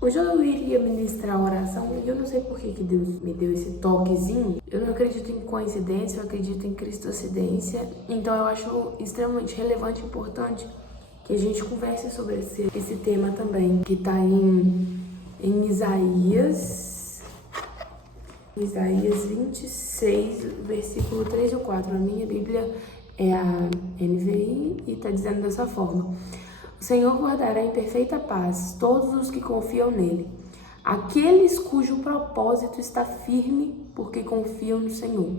Hoje eu iria ministrar a oração e eu não sei por que Deus me deu esse toquezinho. Eu não acredito em coincidência, eu acredito em cristocidência. Então eu acho extremamente relevante e importante que a gente converse sobre esse tema também, que está em Isaías 26, versículo 3 e 4. A minha Bíblia é a NVI e está dizendo dessa forma: o Senhor guardará em perfeita paz todos os que confiam nele, aqueles cujo propósito está firme porque confiam no Senhor.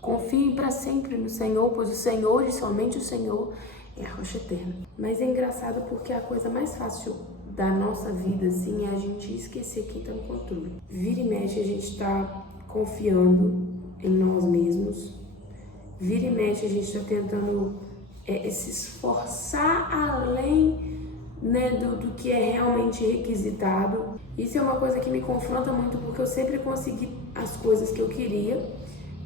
Confiem para sempre no Senhor, pois o Senhor e somente o Senhor é a rocha eterna. Mas é engraçado porque a coisa mais fácil da nossa vida, assim, é a gente esquecer quem está no controle. Vira e mexe, a gente está confiando em nós mesmos. Vira e mexe, a gente está tentando se esforçar além, né, do que é realmente requisitado. Isso é uma coisa que me confronta muito, porque eu sempre consegui as coisas que eu queria,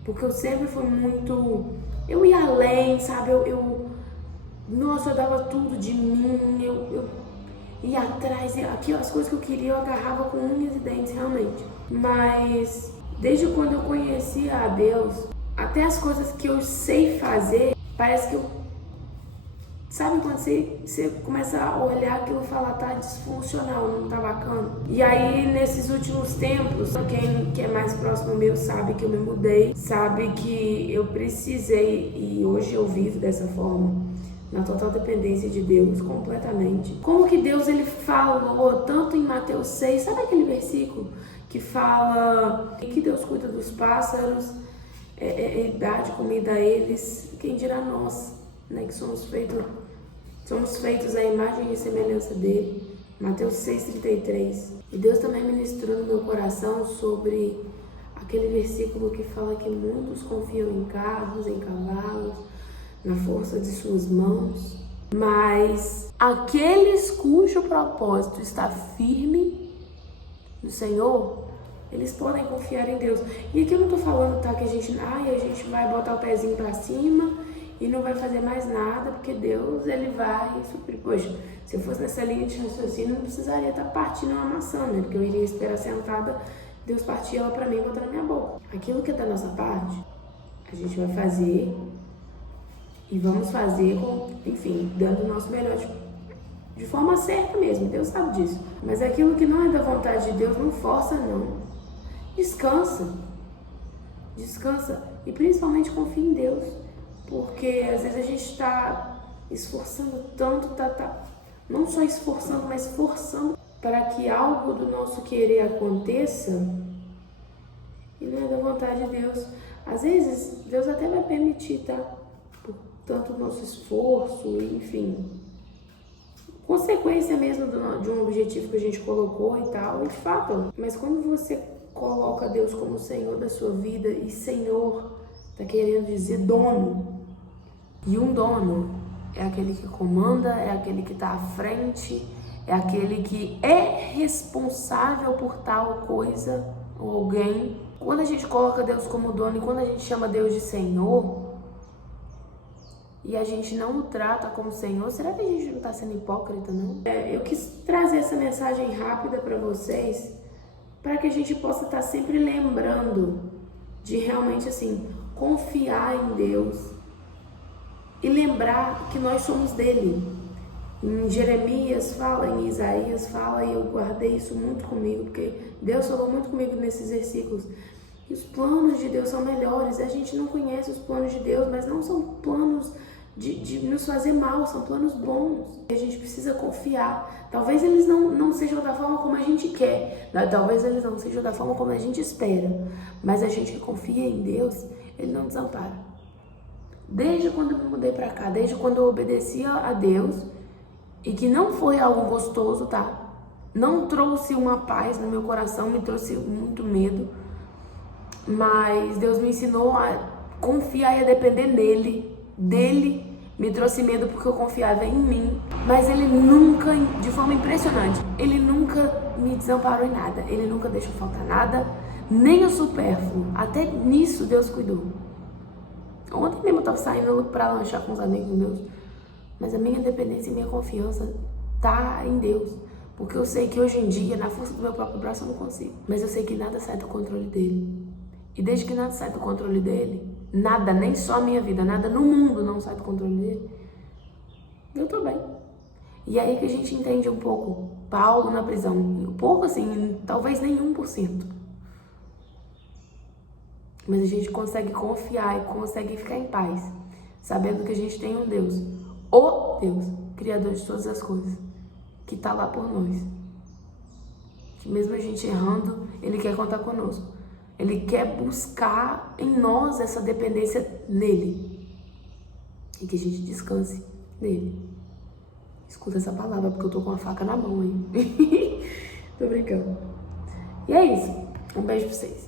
porque eu sempre fui muito... Eu ia além, sabe? Nossa, eu dava tudo de mim, eu ia atrás, as coisas que eu queria eu agarrava com unhas e dentes, realmente. Mas desde quando eu conheci a Deus, até as coisas que eu sei fazer, parece que eu... Sabe quando você começa a olhar aquilo e falar, tá disfuncional, não tá bacana? E aí, nesses últimos tempos, quem é mais próximo meu sabe que eu me mudei, sabe que eu precisei, e hoje eu vivo dessa forma, na total dependência de Deus, completamente. Como que Deus, ele falou tanto em Mateus 6, sabe aquele versículo que fala que Deus cuida dos pássaros, dá de comida a eles, quem dirá nós, né, que somos feitos à imagem e semelhança dele. Mateus 6,33. E Deus também ministrou no meu coração sobre aquele versículo que fala que muitos confiam em carros, em cavalos, na força de suas mãos, mas aqueles cujo propósito está firme no Senhor, eles podem confiar em Deus. E aqui eu não tô falando, tá, que a gente vai botar o pezinho pra cima e não vai fazer mais nada, porque Deus, ele vai suprir. Poxa, se eu fosse nessa linha de raciocínio, eu não precisaria estar partindo uma maçã, né? Porque eu iria esperar sentada, Deus partir ela pra mim e botar na minha boca. Aquilo que é da nossa parte, a gente vai fazer e vamos fazer enfim, dando o nosso melhor de forma certa mesmo, Deus sabe disso. Mas aquilo que não é da vontade de Deus, não força não. Descansa. E principalmente confia em Deus. Porque às vezes a gente está esforçando tanto, não só esforçando, mas forçando para que algo do nosso querer aconteça e não é da vontade de Deus. Às vezes Deus até vai permitir, tá? Por tanto o nosso esforço, enfim, consequência mesmo de um objetivo que a gente colocou e tal, e de fato. Mas quando você coloca Deus como Senhor da sua vida, e Senhor tá querendo dizer dono, e um dono é aquele que comanda, é aquele que está à frente, é aquele que é responsável por tal coisa ou alguém. Quando a gente coloca Deus como dono e quando a gente chama Deus de Senhor e a gente não o trata como Senhor, será que a gente não está sendo hipócrita, não? Eu quis trazer essa mensagem rápida para vocês, para que a gente possa estar sempre lembrando de realmente, assim, confiar em Deus e lembrar que nós somos dele. Em Jeremias fala, em Isaías fala, e eu guardei isso muito comigo, porque Deus falou muito comigo nesses versículos. E os planos de Deus são melhores. A gente não conhece os planos de Deus, mas não são planos de nos fazer mal, são planos bons. A gente precisa confiar. Talvez eles não sejam da forma como a gente quer, talvez eles não sejam da forma como a gente espera, mas a gente que confia em Deus, ele não desampara. Desde quando eu me mudei pra cá, desde quando eu obedecia a Deus, e que não foi algo gostoso, tá? Não trouxe uma paz no meu coração, me trouxe muito medo, mas Deus me ensinou a confiar e a depender dele. Me trouxe medo porque eu confiava em mim, mas ele nunca, de forma impressionante, ele nunca me desamparou em nada, ele nunca deixou faltar nada, nem o supérfluo. Até nisso Deus cuidou. Ontem mesmo eu tava saindo pra lanchar com os amigos meus, mas a minha dependência e minha confiança tá em Deus. Porque eu sei que hoje em dia, na força do meu próprio braço, eu não consigo. Mas eu sei que nada sai do controle dele. E desde que nada sai do controle dele, nada, nem só a minha vida, nada no mundo não sai do controle dele, eu tô bem. E aí que a gente entende um pouco Paulo na prisão. Um pouco assim, talvez nem 1%. Mas a gente consegue confiar e consegue ficar em paz, sabendo que a gente tem um Deus, o Deus, Criador de todas as coisas, que tá lá por nós. Que mesmo a gente errando, Ele quer contar conosco. Ele quer buscar em nós essa dependência nele. E que a gente descanse nele. Escuta essa palavra, porque eu tô com a faca na mão, hein? Tô brincando. E é isso. Um beijo pra vocês.